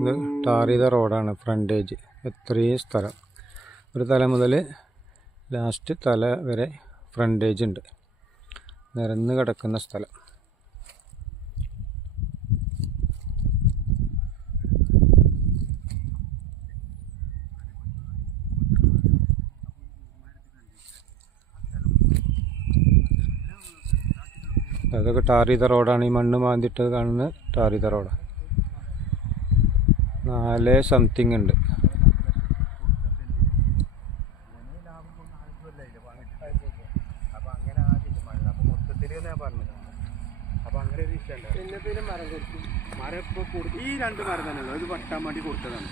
ഇത് ടാർ ചെയ്ത റോഡാണ്. ഫ്രണ്ടേജ് ഇത്രയും സ്ഥലം, ഒരു തല മുതൽ ലാസ്റ്റ് തല വരെ ഫ്രണ്ടേജ് ഉണ്ട്. നിരന്ന് കിടക്കുന്ന സ്ഥലം. അതൊക്കെ ടാർ ചെയ്ത റോഡാണ്. ഈ മണ്ണ് മാന്തിട്ട് കാണുന്നത് ടാർ ചെയ്ത റോഡാണ്. 4 സംതിങ് ഉണ്ട്. മരം ഇപ്പോൾ ഈ 2 മരം തന്നെ ഉള്ളൂ. ഇത് വെട്ടാൻ വേണ്ടി കൊടുത്തതാണ്.